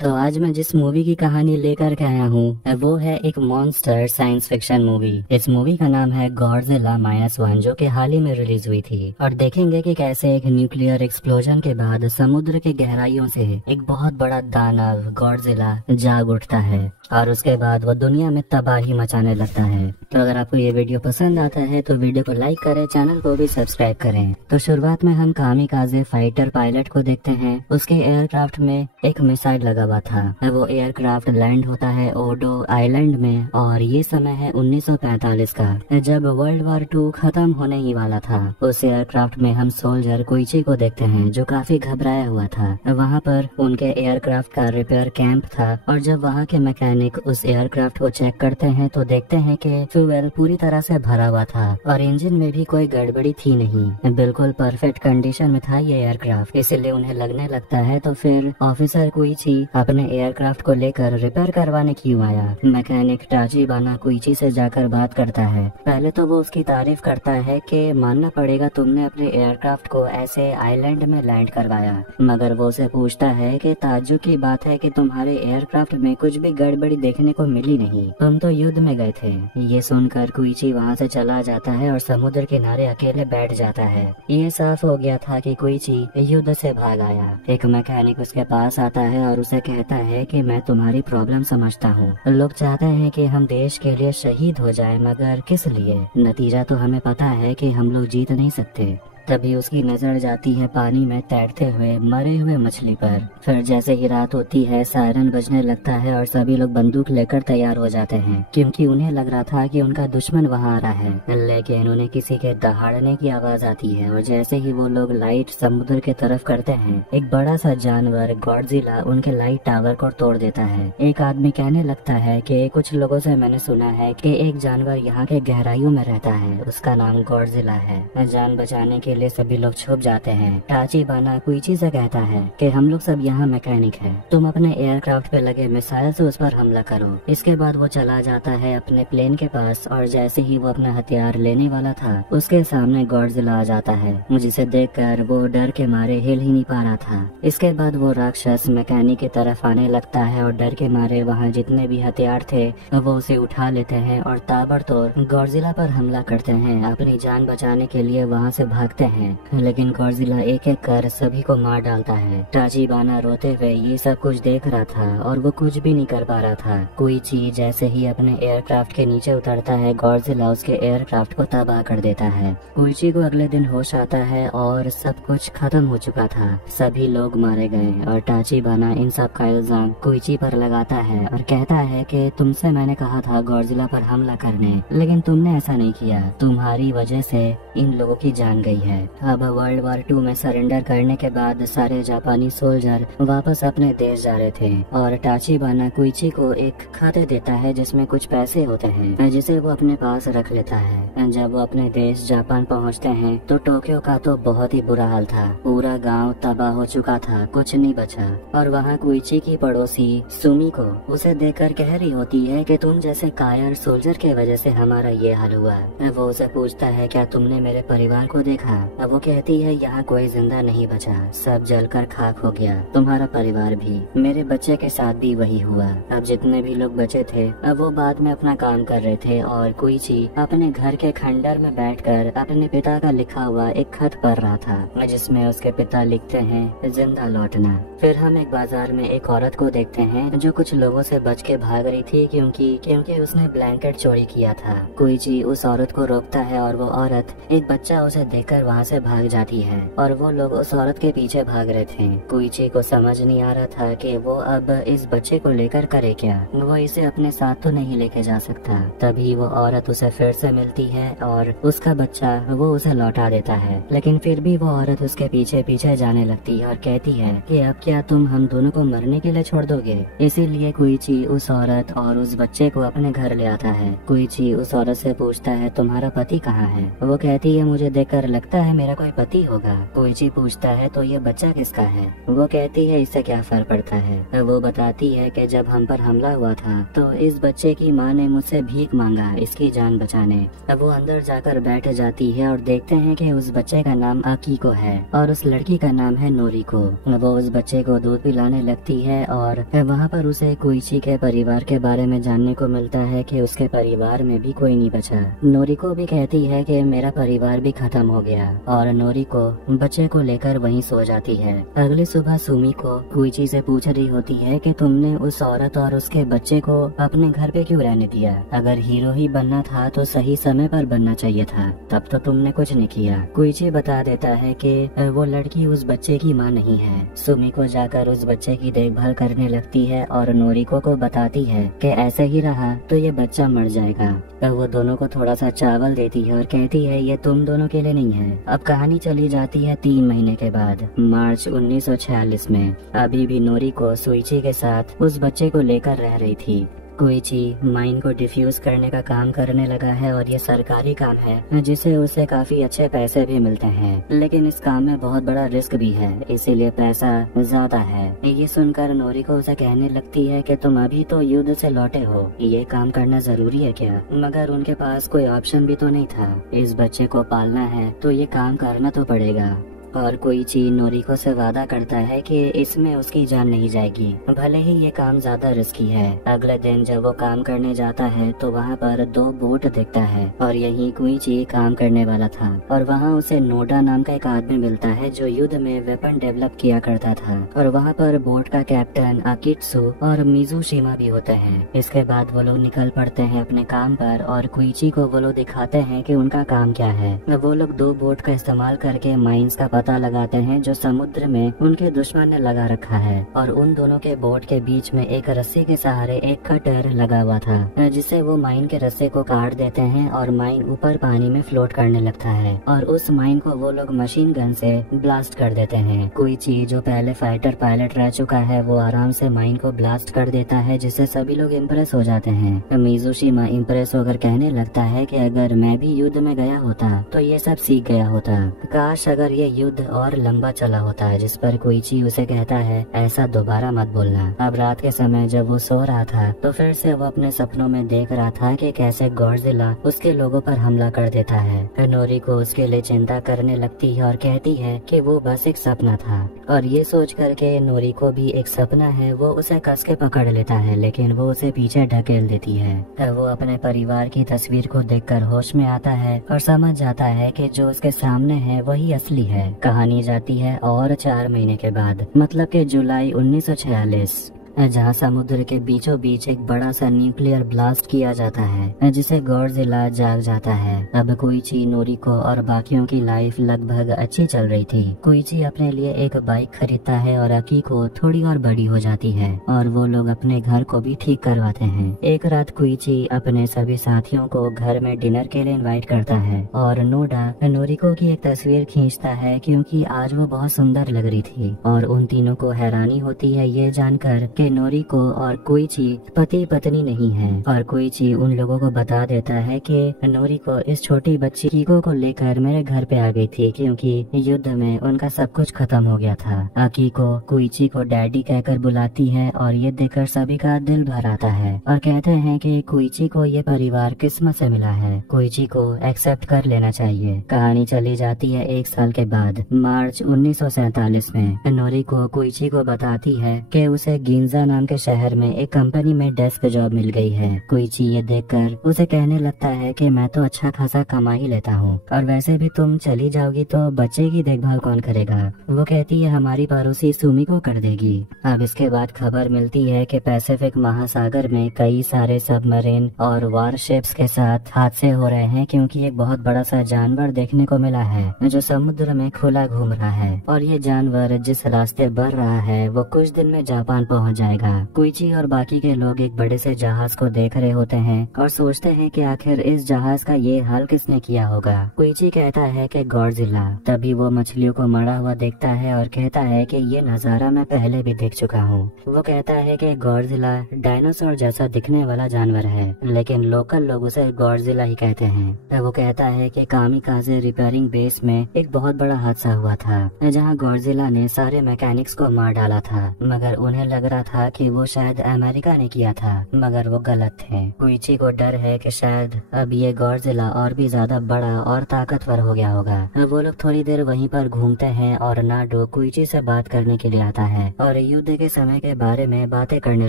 तो आज मैं जिस मूवी की कहानी लेकर के आया हूँ वो है एक मॉन्स्टर साइंस फिक्शन मूवी। इस मूवी का नाम है गॉडजिला -1, जो कि हाल ही में रिलीज हुई थी। और देखेंगे कि कैसे एक न्यूक्लियर एक्सप्लोजन के बाद समुद्र के गहराइयों से एक बहुत बड़ा दानव गॉडजिला जाग उठता है और उसके बाद वो दुनिया में तबाही मचाने लगता है। तो अगर आपको ये वीडियो पसंद आता है तो वीडियो को लाइक करें, चैनल को भी सब्सक्राइब करें। तो शुरुआत में हम कामिकाज़े फाइटर पायलट को देखते हैं। उसके एयरक्राफ्ट में एक मिसाइल लगा हुआ था। वो एयरक्राफ्ट लैंड होता है ओडो आइलैंड में और ये समय है 1945 का, जब वर्ल्ड वॉर 2 खत्म होने ही वाला था। उस एयरक्राफ्ट में हम सोल्जर कोइची को देखते हैं जो काफी घबराया हुआ था। वहाँ पर उनके एयरक्राफ्ट का रिपेयर कैंप था और जब वहाँ के मैकेनिक उस एयरक्राफ्ट को चेक करते हैं तो देखते हैं कि फ्यूल पूरी तरह से भरा हुआ था और इंजन में भी कोई गड़बड़ी थी नहीं। बिल्कुल परफेक्ट कंडीशन में था ये एयरक्राफ्ट, इसलिए उन्हें लगने लगता है। तो फिर ऑफिसर कोइची अपने एयरक्राफ्ट को लेकर रिपेयर करवाने क्यों आया। मैकेनिक टाचिबाना कोइची से जाकर बात करता है। पहले तो वो उसकी तारीफ करता है कि मानना पड़ेगा तुमने अपने एयरक्राफ्ट को ऐसे आइलैंड में लैंड करवाया, मगर वो उसे पूछता है कि ताज्जुब की बात है कि तुम्हारे एयरक्राफ्ट में कुछ भी गड़बड़ी देखने को मिली नहीं, तुम तो युद्ध में गए थे। ये सुनकर कोइची वहाँ से चला जाता है और समुद्र किनारे अकेले बैठ जाता है। ये साफ हो गया था कि कोइची युद्ध से भाग आया। एक मैकेनिक उसके पास आता है और उसे कहता है कि मैं तुम्हारी प्रॉब्लम समझता हूँ। लोग चाहते हैं कि हम देश के लिए शहीद हो जाएं, मगर किस लिए? नतीजा तो हमें पता है कि हम लोग जीत नहीं सकते। तभी उसकी नजर जाती है पानी में तैरते हुए मरे हुए मछली पर। फिर जैसे ही रात होती है सायरन बजने लगता है और सभी लोग बंदूक लेकर तैयार हो जाते हैं, क्योंकि उन्हें लग रहा था कि उनका दुश्मन वहां आ रहा है। लेकिन उन्हें किसी के दहाड़ने की आवाज आती है और जैसे ही वो लोग लाइट समुद्र के तरफ करते हैं, एक बड़ा सा जानवर गॉडजिला उनके लाइट टावर को तोड़ देता है। एक आदमी कहने लगता है कि कुछ लोगों से मैंने सुना है कि एक जानवर यहाँ के गहराइयों में रहता है, उसका नाम गॉडजिला है। जान बचाने के लिए सभी लोग छुप जाते हैं। टाचिबाना कोइची से कहता है कि हम लोग सब यहाँ मैकेनिक हैं, तुम अपने एयरक्राफ्ट पे लगे मिसाइल से उस पर हमला करो। इसके बाद वो चला जाता है अपने प्लेन के पास और जैसे ही वो अपना हथियार लेने वाला था उसके सामने गॉडजिला आ जाता है, जिसे देखकर वो डर के मारे हिल ही नहीं पा रहा था। इसके बाद वो राक्षस मैकेनिक की तरफ आने लगता है और डर के मारे वहाँ जितने भी हथियार थे वो उसे उठा लेते हैं और ताबड़तोड़ गॉडजिला पर हमला करते हैं। अपनी जान बचाने के लिए वहाँ से भागते हैं, लेकिन गॉडजिला एक एक कर सभी को मार डालता है। टाचिबाना रोते हुए ये सब कुछ देख रहा था और वो कुछ भी नहीं कर पा रहा था। कोइची जैसे ही अपने एयरक्राफ्ट के नीचे उतरता है, गॉडजिला उसके एयरक्राफ्ट को तबाह कर देता है। कोइची को अगले दिन होश आता है और सब कुछ खत्म हो चुका था, सभी लोग मारे गए और टाचिबाना इन सब का इल्जाम कोइची पर लगाता है और कहता है कि तुमसे मैंने कहा था गॉडजिला पर हमला करने, लेकिन तुमने ऐसा नहीं किया, तुम्हारी वजह से इन लोगों की जान गई है। अब वर्ल्ड वॉर 2 में सरेंडर करने के बाद सारे जापानी सोल्जर वापस अपने देश जा रहे थे और टाचिबाना कोइची को एक खाते देता है जिसमें कुछ पैसे होते हैं, जिसे वो अपने पास रख लेता है। जब वो अपने देश जापान पहुंचते हैं तो टोक्यो का तो बहुत ही बुरा हाल था, पूरा गांव तबाह हो चुका था, कुछ नहीं बचा। और वहाँ कोइची की पड़ोसी सुमी को उसे देखकर कह रही होती है कि तुम जैसे कायर सोल्जर के वजह से हमारा ये हाल हुआ। वो उसे पूछता है क्या तुमने मेरे परिवार को देखा? वो कहती है यहाँ कोई जिंदा नहीं बचा, सब जलकर खाक हो गया, तुम्हारा परिवार भी, मेरे बच्चे के साथ भी वही हुआ। अब जितने भी लोग बचे थे अब वो बाद में अपना काम कर रहे थे और कोइची अपने घर के खंडर में बैठकर अपने पिता का लिखा हुआ एक खत पढ़ रहा था, जिसमें उसके पिता लिखते हैं जिंदा लौटना। फिर हम एक बाजार में एक औरत को देखते हैं जो कुछ लोगों से बच के भाग रही थी क्योंकि उसने ब्लैंकेट चोरी किया था। कोइची उस औरत को रोकता है और वो औरत एक बच्चा उसे देखकर वहाँ से भाग जाती है और वो लोग उस औरत के पीछे भाग रहे थे। कोइची को समझ नहीं आ रहा था कि वो अब इस बच्चे को लेकर करे क्या, वो इसे अपने साथ तो नहीं लेके जा सकता। तभी वो औरत उसे फिर से मिलती है और उसका बच्चा वो उसे लौटा देता है, लेकिन फिर भी वो औरत उसके पीछे पीछे जाने लगती है और कहती है कि अब क्या तुम हम दोनों को मरने के लिए छोड़ दोगे? इसीलिए कोइची उस औरत और उस बच्चे को अपने घर ले आता है। कोइची उस औरत से पूछता है तुम्हारा पति कहाँ है? वो कहती है मुझे देखकर लगता लगता है मेरा कोई पति होगा। कोइची पूछता है तो ये बच्चा किसका है? वो कहती है इससे क्या फर्क पड़ता है। वो बताती है कि जब हम पर हमला हुआ था तो इस बच्चे की माँ ने मुझसे भीख मांगा इसकी जान बचाने। वो अंदर जाकर बैठ जाती है और देखते हैं कि उस बच्चे का नाम अकीको है और उस लड़की का नाम है नोरिको। वो उस बच्चे को दूध पिलाने लगती है और वहाँ पर उसे कोइची के परिवार के बारे में जानने को मिलता है कि उसके परिवार में भी कोई नहीं बचा। नोरिको भी कहती है कि मेरा परिवार भी खत्म हो गया और नोरिको बच्चे को लेकर वहीं सो जाती है। अगली सुबह सुमी को कोइची से पूछ रही होती है कि तुमने उस औरत और उसके बच्चे को अपने घर पे क्यों रहने दिया? अगर हीरो ही बनना था तो सही समय पर बनना चाहिए था, तब तो तुमने कुछ नहीं किया। कोइची बता देता है कि वो लड़की उस बच्चे की माँ नहीं है। सुमी को जाकर उस बच्चे की देखभाल करने लगती है और नोरिको को बताती है कि ऐसे ही रहा तो ये बच्चा मर जाएगा। वो दोनों को थोड़ा सा चावल देती है और कहती है ये तुम दोनों के लिए नहीं है। अब कहानी चली जाती है 3 महीने के बाद, मार्च 1946 में। अभी भी नोरिको सुइची के साथ उस बच्चे को लेकर रह रही थी। कोइची माइन को डिफ्यूज करने का काम करने लगा है और ये सरकारी काम है जिसे उसे काफी अच्छे पैसे भी मिलते हैं, लेकिन इस काम में बहुत बड़ा रिस्क भी है, इसीलिए पैसा ज्यादा है। ये सुनकर नोरिको उसे कहने लगती है कि तुम अभी तो युद्ध से लौटे हो, ये काम करना जरूरी है क्या? मगर उनके पास कोई ऑप्शन भी तो नहीं था। इस बच्चे को पालना है तो ये काम करना तो पड़ेगा। और कोइची नोरिको से वादा करता है कि इसमें उसकी जान नहीं जाएगी, भले ही ये काम ज्यादा रिस्की है। अगले दिन जब वो काम करने जाता है तो वहाँ पर 2 बोट दिखता है और यही कोइची काम करने वाला था। और वहाँ उसे नोडा नाम का एक आदमी मिलता है जो युद्ध में वेपन डेवलप किया करता था। और वहाँ पर बोट का कैप्टन अकित्सु और मिजुशिमा भी होते हैं। इसके बाद वो लोग निकल पड़ते हैं अपने काम पर और कोइची को वो लोग दिखाते हैं कि उनका काम क्या है। वो लोग 2 बोट का इस्तेमाल करके माइंस का पता लगाते हैं जो समुद्र में उनके दुश्मन ने लगा रखा है। और उन दोनों के बोट के बीच में एक रस्सी के सहारे एक कटर लगा हुआ था, जिससे वो माइन के रस्से को काट देते हैं और माइन ऊपर पानी में फ्लोट करने लगता है। और उस माइन को वो लोग मशीन गन से ब्लास्ट कर देते हैं। कोइची जो पहले फाइटर पायलट रह चुका है वो आराम से माइन को ब्लास्ट कर देता है, जिससे सभी लोग इम्प्रेस हो जाते हैं। मिजुशिमा इम्प्रेस होकर कहने लगता है कि अगर मैं भी युद्ध में गया होता तो ये सब सीख गया होता। काश अगर ये युद्ध और लंबा चला होता है। जिस पर कोइची उसे कहता है ऐसा दोबारा मत बोलना। अब रात के समय जब वो सो रहा था तो फिर से वो अपने सपनों में देख रहा था कि कैसे गॉडजिला उसके लोगों पर हमला कर देता है। नोरिको उसके लिए चिंता करने लगती है और कहती है कि वो बस एक सपना था। और ये सोच करके नोरिको भी एक सपना है वो उसे कस के पकड़ लेता है, लेकिन वो उसे पीछे ढकेल देती है। वो अपने परिवार की तस्वीर को देखकर होश में आता है और समझ जाता है कि जो उसके सामने है वही असली है। कहानी जाती है और 4 महीने के बाद, मतलब कि जुलाई 1946, जहाँ समुद्र के बीचों बीच एक बड़ा सा न्यूक्लियर ब्लास्ट किया जाता है जिसे गॉडजिला जाग जाता है। अब कोइची, नोरिको और बाकियों की लाइफ लगभग अच्छी चल रही थी। कोइची अपने लिए एक बाइक खरीदता है और अकीको थोड़ी और बड़ी हो जाती है और वो लोग अपने घर को भी ठीक करवाते हैं। एक रात कोइची अपने सभी साथियों को घर में डिनर के लिए इनवाइट करता है और नोडा नोरिको की एक तस्वीर खींचता है क्योंकि आज वो बहुत सुंदर लग रही थी। और उन तीनों को हैरानी होती है ये जानकर कि नोरिको और कोइची पति पत्नी नहीं है। और कोइची उन लोगों को बता देता है कि नोरिको इस छोटी बच्ची कीको को लेकर मेरे घर पे आ गई थी क्योंकि युद्ध में उनका सब कुछ खत्म हो गया था। अकीको कोइची को डैडी कहकर बुलाती है और ये देखकर सभी का दिल भर आता है और कहते हैं कि कोइची को ये परिवार किस्मत से मिला है, कोइची को एक्सेप्ट कर लेना चाहिए। कहानी चली जाती है 1 साल के बाद, मार्च 1947 में। नोरिको कोइची को बताती है कि उसे गिंजा नाम के शहर में एक कंपनी में डेस्क जॉब मिल गई है। कोइची ये देखकर उसे कहने लगता है कि मैं तो अच्छा खासा कमा ही लेता हूँ और वैसे भी तुम चली जाओगी तो बच्चे की देखभाल कौन करेगा? वो कहती है हमारी पड़ोसी सुमी को कर देगी। अब इसके बाद खबर मिलती है कि पैसिफिक महासागर में कई सारे सबमरीन और वारशिप्स के साथ हादसे हो रहे हैं क्योंकि एक बहुत बड़ा सा जानवर देखने को मिला है जो समुद्र में खुला घूम रहा है। और ये जानवर जिस रास्ते बढ़ रहा है वो कुछ दिन में जापान पहुँच जाएगा। कोइची और बाकी के लोग एक बड़े से जहाज को देख रहे होते हैं और सोचते हैं कि आखिर इस जहाज का ये हाल किसने किया होगा। कोइची कहता है कि गॉडजिला। तभी वो मछलियों को मरा हुआ देखता है और कहता है कि ये नजारा मैं पहले भी देख चुका हूँ। वो कहता है कि गॉडजिला डायनासोर जैसा दिखने वाला जानवर है, लेकिन लोकल लोग उसे गॉडजिला ही कहते हैं। वो कहता है कि कामिकाज़े रिपेयरिंग बेस में एक बहुत बड़ा हादसा हुआ था जहाँ गॉडजिला ने सारे मैकेनिक्स को मार डाला था, मगर उन्हें लग रहा था कि वो शायद अमेरिका ने किया था, मगर वो गलत थे। कोइची को डर है कि शायद अब ये गॉडजिला और भी ज्यादा बड़ा और ताकतवर हो गया होगा। वो लोग थोड़ी देर वहीं पर घूमते हैं और नाडो कोइची से बात करने के लिए आता है और युद्ध के समय के बारे में बातें करने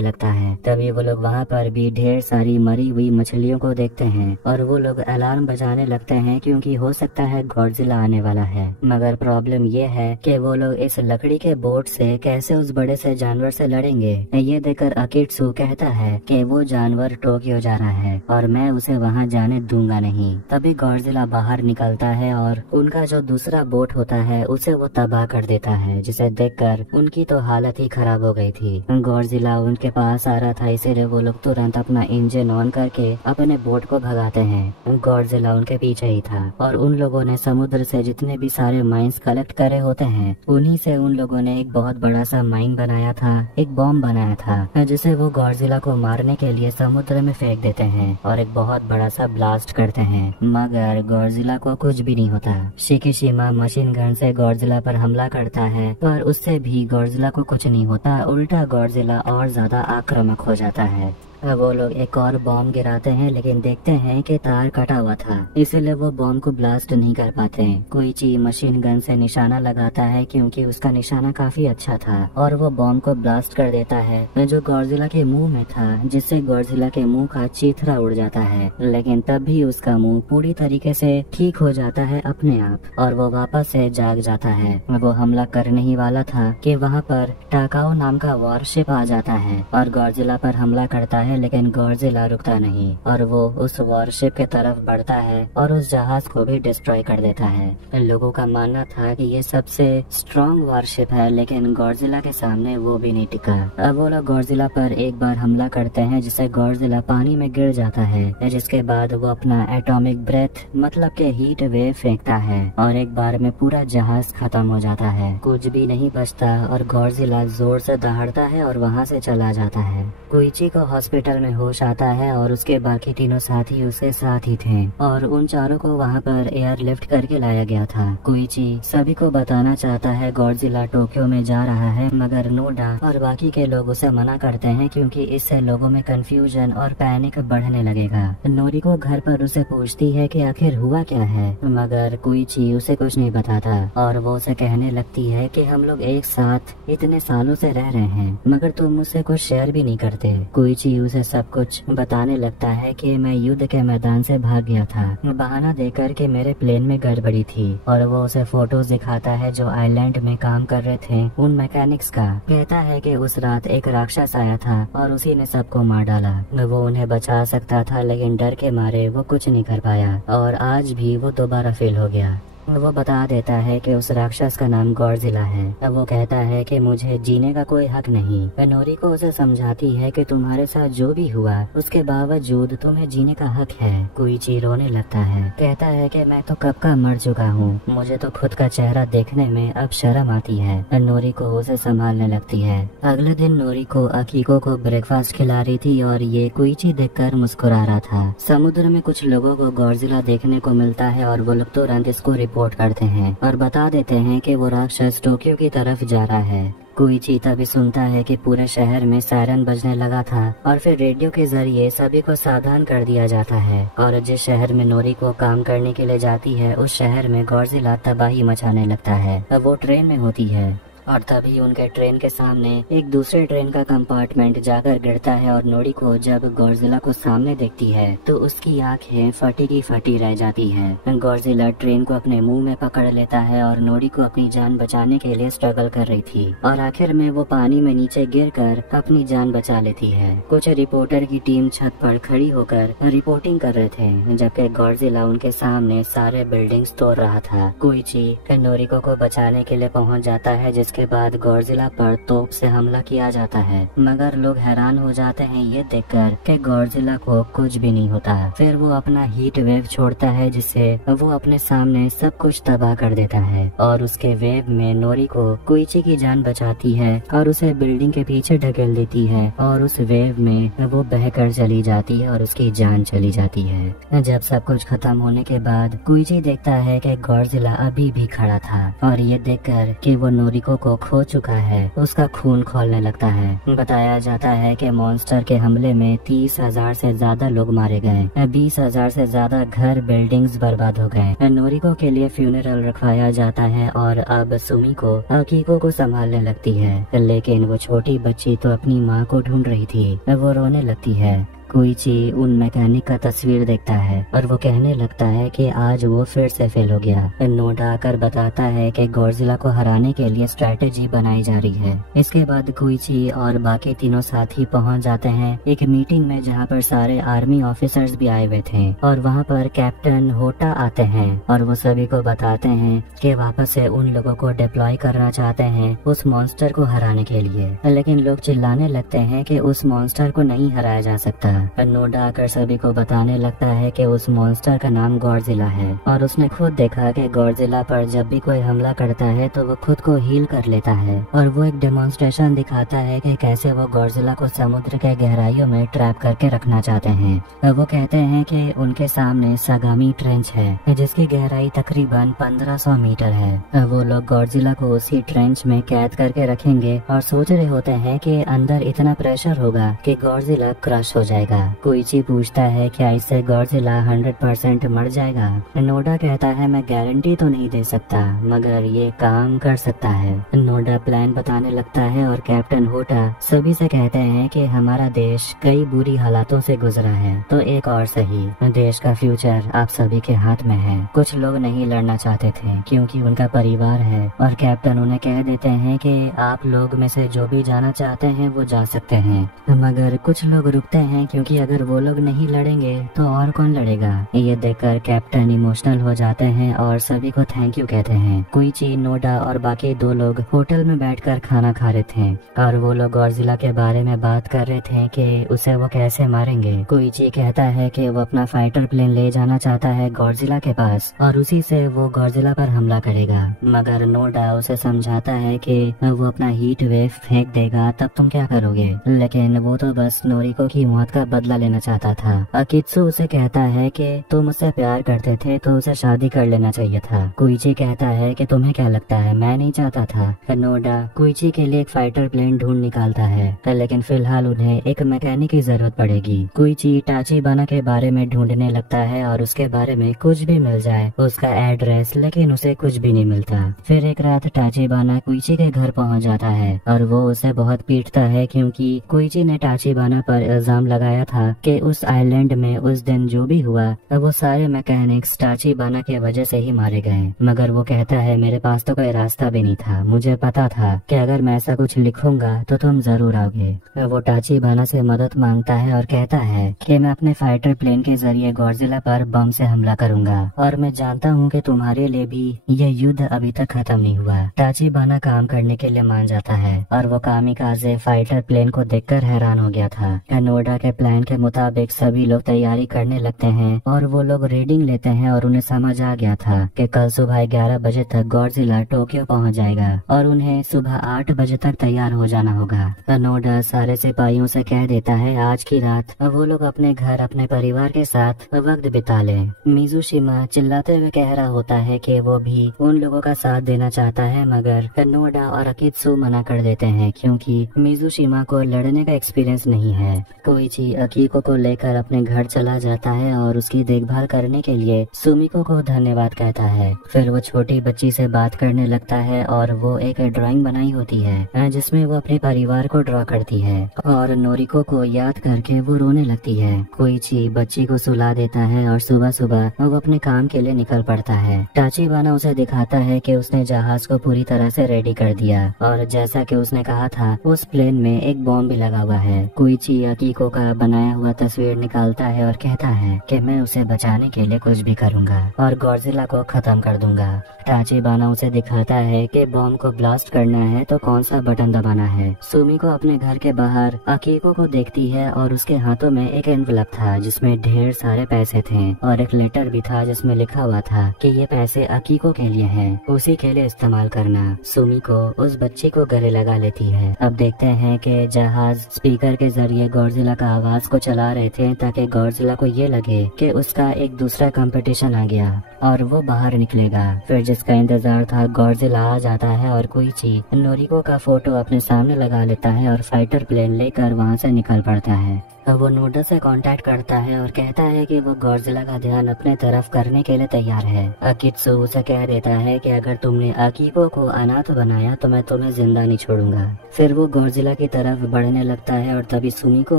लगता है। तभी वो लोग वहाँ पर भी ढेर सारी मरी हुई मछलियों को देखते हैं और वो लोग अलार्म बजाने लगते हैं क्योंकि हो सकता है गॉडजिला आने वाला है। मगर प्रॉब्लम ये है कि वो लोग इस लकड़ी के बोट से कैसे उस बड़े से जानवर से लड़ेंगे। ये देखकर अकित्सु कहता है कि वो जानवर टोक्यो जा रहा है और मैं उसे वहाँ जाने दूंगा नहीं। तभी गॉडजिला बाहर निकलता है और उनका जो दूसरा बोट होता है उसे वो तबाह कर देता है, जिसे देखकर उनकी तो हालत ही खराब हो गई थी। गॉडजिला उनके पास आ रहा था, इसीलिए वो लोग तुरंत अपना इंजन ऑन करके अपने बोट को भगाते हैं। गॉडजिला उनके पीछे ही था और उन लोगों ने समुद्र से जितने भी सारे माइंस कलेक्ट करे होते हैं उन्हीं से उन लोगों ने एक बहुत बड़ा सा माइन बनाया था, एक बॉम्ब बनाया था, जिसे वो गॉडजिला को मारने के लिए समुद्र में फेंक देते हैं और एक बहुत बड़ा सा ब्लास्ट करते हैं, मगर गॉडजिला को कुछ भी नहीं होता। शिकिशिमा मशीन गन से गॉडजिला पर हमला करता है पर उससे भी गॉडजिला को कुछ नहीं होता, उल्टा गॉडजिला और ज्यादा आक्रामक हो जाता है। वो लोग एक और बॉम्ब गिराते हैं लेकिन देखते हैं कि तार कटा हुआ था, इसलिए वो बॉम्ब को ब्लास्ट नहीं कर पाते। कोइची मशीन गन से निशाना लगाता है क्योंकि उसका निशाना काफी अच्छा था और वो बॉम्ब को ब्लास्ट कर देता है जो गॉडजिला के मुंह में था, जिससे गॉडजिला के मुंह का चीथड़ा उड़ जाता है। लेकिन तब भी उसका मुंह पूरी तरीके से ठीक हो जाता है अपने आप और वो वापस से जाग जाता है। वो हमला करने ही वाला था कि वहाँ पर टाकाओ नाम का वॉरशिप आ जाता है और गॉडजिला पर हमला करता है, लेकिन गॉडजिला रुकता नहीं और वो उस वॉरशिप के तरफ बढ़ता है और उस जहाज को भी डिस्ट्रॉय कर देता है। लोगों का मानना था कि ये सबसे स्ट्रॉन्ग वॉरशिप है, लेकिन गॉडजिला के सामने वो भी नहीं टिका। अब वो लोग गॉडजिला पर एक बार हमला करते हैं जिससे गॉडजिला पानी में गिर जाता है, जिसके बाद वो अपना एटॉमिक ब्रेथ मतलब के हीट वेव फेंकता है और एक बार में पूरा जहाज खत्म हो जाता है, कुछ भी नहीं बचता और गॉडजिला जोर से दहाड़ता है और वहाँ से चला जाता है। कोइची को हॉस्पिटल में होश आता है और उसके बाकी तीनों साथी उसके साथ ही थे और उन चारों को वहाँ पर एयरलिफ्ट करके लाया गया था। कोइची सभी को बताना चाहता है गॉडजिला टोक्यो में जा रहा है, मगर नोडा और बाकी के लोग उसे मना करते हैं क्योंकि इससे लोगों में कंफ्यूजन और पैनिक बढ़ने लगेगा। नोरिको घर पर उसे पूछती है कि आखिर हुआ क्या है, मगर कोइची उसे कुछ नहीं बताता और वो उसे कहने लगती है कि हम लोग एक साथ इतने सालों से रह रहे हैं मगर तुम मुझसे कुछ शेयर भी नहीं करते। कोइची उसे सब कुछ बताने लगता है कि मैं युद्ध के मैदान से भाग गया था, बहाना देकर कि मेरे प्लेन में गड़बड़ी थी और वो उसे फोटोज दिखाता है जो आइलैंड में काम कर रहे थे उन मैकेनिक्स का। कहता है कि उस रात एक राक्षस आया था और उसी ने सबको मार डाला। वो उन्हें बचा सकता था लेकिन डर के मारे वो कुछ नहीं कर पाया और आज भी वो दोबारा फेल हो गया। वो बता देता है कि उस राक्षस का नाम गॉडजिला है। वो कहता है कि मुझे जीने का कोई हक नहीं। नोरिको उसे समझाती है कि तुम्हारे साथ जो भी हुआ उसके बावजूद तुम्हें जीने का हक है। कोइची रोने लगता है, कहता है कि मैं तो कब का मर चुका हूँ, मुझे तो खुद का चेहरा देखने में अब शर्म आती है। नोरिको उसे संभालने लगती है। अगले दिन नोरिको अकीको को ब्रेकफास्ट खिला रही थी और ये कोइची देखकर मुस्कुरा रहा था। समुद्र में कुछ लोगों को गॉडजिला देखने को मिलता है और वो लोग तुरंत इसको रिपोर्ट करते हैं और बता देते हैं कि वो राक्षस टोक्यो की तरफ जा रहा है। कोइची तभी सुनता है कि पूरे शहर में सायरन बजने लगा था और फिर रेडियो के जरिए सभी को सावधान कर दिया जाता है और जिस शहर में नोरिको काम करने के लिए जाती है उस शहर में गॉडजिला तबाही मचाने लगता है। वो ट्रेन में होती है और तभी उनके ट्रेन के सामने एक दूसरे ट्रेन का कंपार्टमेंट जाकर गिरता है और नोरिको जब गॉडजिला को सामने देखती है तो उसकी आंखें फटी की फटी रह जाती हैं। गॉडजिला ट्रेन को अपने मुंह में पकड़ लेता है और नोरिको अपनी जान बचाने के लिए स्ट्रगल कर रही थी और आखिर में वो पानी में नीचे गिरकर अपनी जान बचा लेती है। कुछ रिपोर्टर की टीम छत पर खड़ी होकर रिपोर्टिंग कर रहे थे जबकि गॉडजिला उनके सामने सारे बिल्डिंग्स तोड़ रहा था। कोइची नोरिको को बचाने के लिए पहुँच जाता है जिसके उसके बाद गॉडजिला पर तोप से हमला किया जाता है, मगर लोग हैरान हो जाते हैं ये देखकर कि गॉडजिला को कुछ भी नहीं होता। फिर वो अपना हीट वेव छोड़ता है जिससे वो अपने सामने सब कुछ तबाह कर देता है और उसके वेव में नोरी को कोइची की जान बचाती है और उसे बिल्डिंग के पीछे ढकेल देती है और उस वेव में वो बहकर चली जाती है और उसकी जान चली जाती है। जब सब कुछ खत्म होने के बाद कोइची देखता है कि गॉडजिला अभी भी खड़ा था और ये देखकर कि वो नोरिको को खो चुका है उसका खून खौलने लगता है। बताया जाता है कि मॉन्स्टर के हमले में 30,000 से ज्यादा लोग मारे गए, 20,000 से ज्यादा घर बिल्डिंग्स बर्बाद हो गए। नोरिको के लिए फ्यूनरल रखवाया जाता है और अब सुमिको अकीको को संभालने लगती है, लेकिन वो छोटी बच्ची तो अपनी माँ को ढूंढ रही थी। वो रोने लगती है। कोइची उन मैकेनिक का तस्वीर देखता है और वो कहने लगता है कि आज वो फिर से फेल हो गया। नोडा आकर बताता है कि गॉडजिला को हराने के लिए स्ट्रैटेजी बनाई जा रही है। इसके बाद कोइची और बाकी तीनों साथी पहुंच जाते हैं एक मीटिंग में जहां पर सारे आर्मी ऑफिसर्स भी आए हुए थे और वहां पर कैप्टन होटा आते हैं और वो सभी को बताते हैं कि वापस से उन लोगों को डिप्लॉय करना चाहते हैं उस मॉन्स्टर को हराने के लिए, लेकिन लोग चिल्लाने लगते हैं कि उस मॉन्स्टर को नहीं हराया जा सकता। नोडा आकर सभी को बताने लगता है कि उस मॉन्स्टर का नाम गॉडजिला है और उसने खुद देखा कि गॉडजिला पर जब भी कोई हमला करता है तो वो खुद को हील कर लेता है और वो एक डेमोन्स्ट्रेशन दिखाता है कि कैसे वो गॉडजिला को समुद्र के गहराइयों में ट्रैप करके रखना चाहते हैं। वो कहते हैं कि उनके सामने सागामी ट्रेंच है जिसकी गहराई तकरीबन 1500 मीटर है। वो लोग गॉडजिला को उसी ट्रेंच में कैद करके रखेंगे और सोच रहे होते हैं कि अंदर इतना प्रेशर होगा कि गॉडजिला क्रश हो जाएगा। कोइची पूछता है क्या इससे गॉडजिला 100% मर जाएगा। नोडा कहता है मैं गारंटी तो नहीं दे सकता मगर ये काम कर सकता है। नोडा प्लान बताने लगता है और कैप्टन होटा सभी से कहते हैं कि हमारा देश कई बुरी हालातों से गुजरा है तो एक और सही, देश का फ्यूचर आप सभी के हाथ में है। कुछ लोग नहीं लड़ना चाहते थे क्योंकि उनका परिवार है और कैप्टन उन्हें कह देते हैं कि आप लोग में से जो भी जाना चाहते हैं वो जा सकते हैं, मगर कुछ लोग रुकते हैं क्योंकि अगर वो लोग नहीं लड़ेंगे तो और कौन लड़ेगा। ये देखकर कैप्टन इमोशनल हो जाते हैं और सभी को थैंक यू कहते हैं। कोइची, नोडा और बाकी 2 लोग होटल में बैठकर खाना खा रहे थे और वो लोग गॉडजिला के बारे में बात कर रहे थे कि उसे वो कैसे मारेंगे। कोइची कहता है कि वो अपना फाइटर प्लेन ले जाना चाहता है गॉडजिला के पास और उसी से वो गॉडजिला पर हमला करेगा, मगर नोडा उसे समझाता है कि वो अपना हीट वेव फेंक देगा तब तुम क्या करोगे, लेकिन वो तो बस नोरिको की मौत का बदला लेना चाहता था। अकित्सु उसे कहता है कि तुम उससे प्यार करते थे तो उसे शादी कर लेना चाहिए था। कोइची कहता है कि तुम्हें क्या लगता है मैं नहीं चाहता था। नोडा कोइची के लिए एक फाइटर प्लेन ढूंढ निकालता है लेकिन फिलहाल उन्हें एक मैकेनिक की जरूरत पड़ेगी। कोइची टाचिबाना के बारे में ढूंढने लगता है और उसके बारे में कुछ भी मिल जाए उसका एड्रेस, लेकिन उसे कुछ भी नहीं मिलता। फिर एक रात टाचिबाना कोइची के घर पहुंच जाता है और वो उसे बहुत पीटता है क्योंकि कोइची ने टाचिबाना पर इल्जाम लगाया था कि उस आइलैंड में उस दिन जो भी हुआ वो सारे मैकेनिक्स टाचिबाना की वजह से ही मारे गए, मगर वो कहता है मेरे पास तो कोई रास्ता भी नहीं था, मुझे पता था कि अगर मैं ऐसा कुछ लिखूंगा तो तुम जरूर आओगे। वो टाचिबाना से मदद मांगता है और कहता है कि मैं अपने फाइटर प्लेन के जरिए गॉडजिला पर बम से हमला करूंगा और मैं जानता हूँ कि तुम्हारे लिए भी ये युद्ध अभी तक खत्म नहीं हुआ। टाचिबाना काम करने के लिए मान जाता है और वो कामिकाज़े फाइटर प्लेन को देखकर हैरान हो गया था। नोडा के प्लान के मुताबिक सभी लोग तैयारी करने लगते हैं और वो लोग रीडिंग लेते हैं और उन्हें समझ आ गया था कि कल सुबह 11 बजे तक गॉडजिला टोक्यो पहुंच जाएगा और उन्हें सुबह 8 बजे तक तैयार हो जाना होगा। नोडा सारे सिपाहियों से कह देता है आज की रात वो लोग अपने घर अपने परिवार के साथ वक्त बिता लें। मिजुशिमा चिल्लाते हुए कह रहा होता है कि वो भी उन लोगों का साथ देना चाहता है, मगर नोडा और अकित्सु मना कर देते हैं क्योंकि मिजुशिमा को लड़ने का एक्सपीरियंस नहीं है। कोइची अकीको को लेकर अपने घर चला जाता है और उसकी देखभाल करने के लिए सुमिको को धन्यवाद कहता है। फिर वो छोटी बच्ची से बात करने लगता है और वो एक ड्राइंग बनाई होती है जिसमें वो अपने परिवार को ड्रॉ करती है और नोरिको को याद करके वो रोने लगती है। कोइची बच्ची को सुला देता है और सुबह सुबह वो अपने काम के लिए निकल पड़ता है। टाचिबाना उसे दिखाता है कि उसने जहाज को पूरी तरह से रेडी कर दिया और जैसा कि उसने कहा था उस प्लेन में एक बॉम्ब भी लगा हुआ है। कोइची अकीको का बनाया हुआ तस्वीर निकालता है और कहता है कि मैं उसे बचाने के लिए कुछ भी करूंगा और गॉडजिला को खत्म कर दूंगा। ताचिबाना उसे दिखाता है कि बॉम्ब को ब्लास्ट करना है तो कौन सा बटन दबाना है। सुमिको अपने घर के बाहर अकीको को देखती है और उसके हाथों में एक एनवेलप था जिसमें ढेर सारे पैसे थे और एक लेटर भी था जिसमें लिखा हुआ था कि ये पैसे अकीको के लिए हैं, उसी के लिए इस्तेमाल करना। सुमिको उस बच्ची को गले लगा लेती है। अब देखते हैं कि जहाज स्पीकर के जरिए गॉडजिला का आवाज को चला रहे थे ताकि गॉडजिला को ये लगे कि उसका एक दूसरा कंपटीशन आ गया और वो बाहर निकलेगा। फिर जिसका इंतजार था गॉडजिला आ जाता है और कोइची नोरिको का फोटो अपने सामने लगा लेता है और फाइटर प्लेन लेकर वहाँ से निकल पड़ता है। अब वो नोडा से कांटेक्ट करता है और कहता है कि वो गॉडजिला का ध्यान अपने तरफ करने के लिए तैयार है। अकित्सु उसे कह देता है कि अगर तुमने अकीको को अनाथ बनाया तो मैं तुम्हें जिंदा नहीं छोड़ूंगा। फिर वो गॉडजिला की तरफ बढ़ने लगता है और तभी सुमिको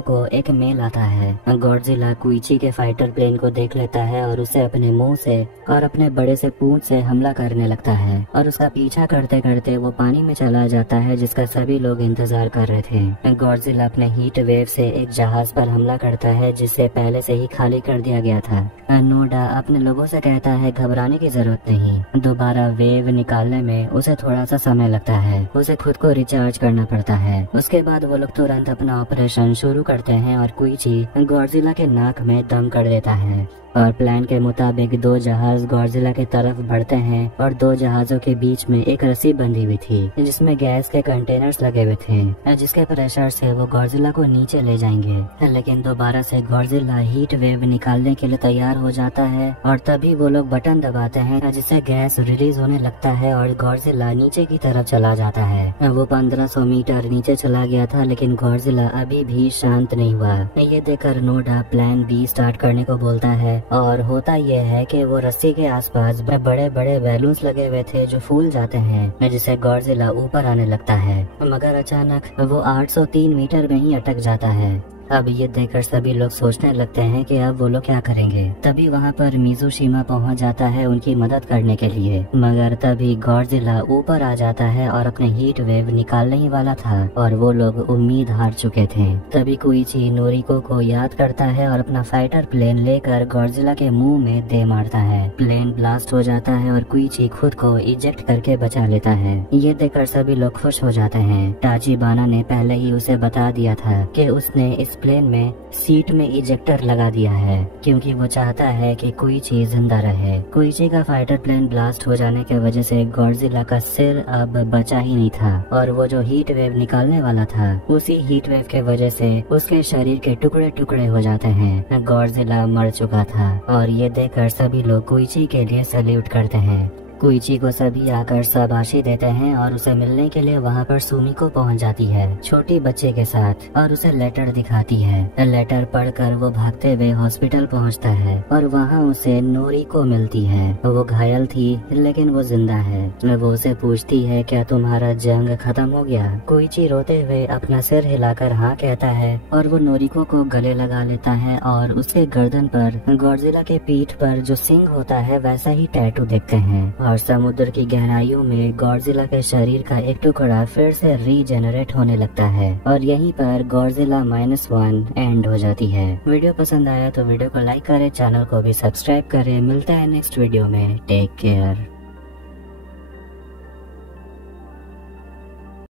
को एक मेल आता है। गॉडजिला कोइची के फाइटर प्लेन को देख लेता है और उसे अपने मुंह से और अपने बड़े से पूंछ से हमला करने लगता है और उसका पीछा करते करते वो पानी में चला जाता है जिसका सभी लोग इंतजार कर रहे थे। गॉडजिला अपने हीट वेव से एक जहाज पर हमला करता है जिसे पहले से ही खाली कर दिया गया था। नोडा अपने लोगों से कहता है घबराने की जरूरत नहीं, दोबारा वेव निकालने में उसे थोड़ा सा समय लगता है, उसे खुद को रिचार्ज करना पड़ता है। उसके बाद वो लोग तुरंत अपना ऑपरेशन शुरू करते हैं और कोइची गॉडजिला के नाक में दम कर देता है और प्लान के मुताबिक दो जहाज गॉडजिला की तरफ बढ़ते हैं और दो जहाजों के बीच में एक रस्सी बंधी हुई थी जिसमें गैस के कंटेनर्स लगे हुए थे जिसके प्रेशर से वो गॉडजिला को नीचे ले जाएंगे। लेकिन दोबारा से गॉडजिला हीट वेव निकालने के लिए तैयार हो जाता है और तभी वो लोग बटन दबाते हैं जिससे गैस रिलीज होने लगता है और गॉडजिला नीचे की तरफ चला जाता है। वो 1500 मीटर नीचे चला गया था लेकिन गॉडजिला अभी भी शांत नहीं हुआ। ये देखकर नोडा प्लान बी स्टार्ट करने को बोलता है और होता यह है कि वो रस्सी के आसपास बड़े बड़े बैलून्स लगे हुए थे जो फूल जाते हैं जिससे गॉडजिला ऊपर आने लगता है, मगर अचानक वो 803 मीटर में ही अटक जाता है। अब ये देखकर सभी लोग सोचने लगते हैं कि अब वो लोग क्या करेंगे। तभी वहाँ पर मिज़ुशिमा पहुँच जाता है उनकी मदद करने के लिए, मगर तभी गॉडजिला ऊपर आ जाता है और अपने हीट वेव निकालने ही वाला था और वो लोग उम्मीद हार चुके थे। तभी कोइची नोरिको को याद करता है और अपना फाइटर प्लेन लेकर गॉडजिला के मुंह में दे मारता है। प्लेन ब्लास्ट हो जाता है और कोइची खुद को इजेक्ट करके बचा लेता है। ये देखकर सभी लोग खुश हो जाते हैं। ताचिबाना ने पहले ही उसे बता दिया था कि उसने इस प्लेन में सीट में इजेक्टर लगा दिया है क्योंकि वो चाहता है कि कोइची जिंदा रहे। कोइची का फाइटर प्लेन ब्लास्ट हो जाने की वजह से गॉडजिला का सिर अब बचा ही नहीं था और वो जो हीट वेव निकालने वाला था उसी हीट वेव के वजह से उसके शरीर के टुकड़े टुकड़े हो जाते हैं। गॉडजिला मर चुका था और ये देखकर सभी लोग कोइची के लिए सैल्यूट करते हैं। कोइची को सभी आकर शाबाशी देते हैं और उसे मिलने के लिए वहाँ पर सुमिको पहुँच जाती है छोटी बच्चे के साथ और उसे लेटर दिखाती है। लेटर पढ़कर वो भागते हुए हॉस्पिटल पहुँचता है और वहाँ उसे नोरिको मिलती है। वो घायल थी लेकिन वो जिंदा है। वो उसे पूछती है क्या तुम्हारा जंग खत्म हो गया। कोइची रोते हुए अपना सिर हिलाकर हाँ कहता है और वो नोरिको को गले लगा लेता है और उसके गर्दन पर गॉडजिला के पीठ पर जो सिंग होता है वैसा ही टैटू देखते हैं और समुद्र की गहराइयों में गॉडजिला के शरीर का एक टुकड़ा फिर से रीजेनरेट होने लगता है और यहीं पर गॉडजिला -1 एंड हो जाती है। वीडियो पसंद आया तो वीडियो को लाइक करें, चैनल को भी सब्सक्राइब करें। मिलता है नेक्स्ट वीडियो में। Take care.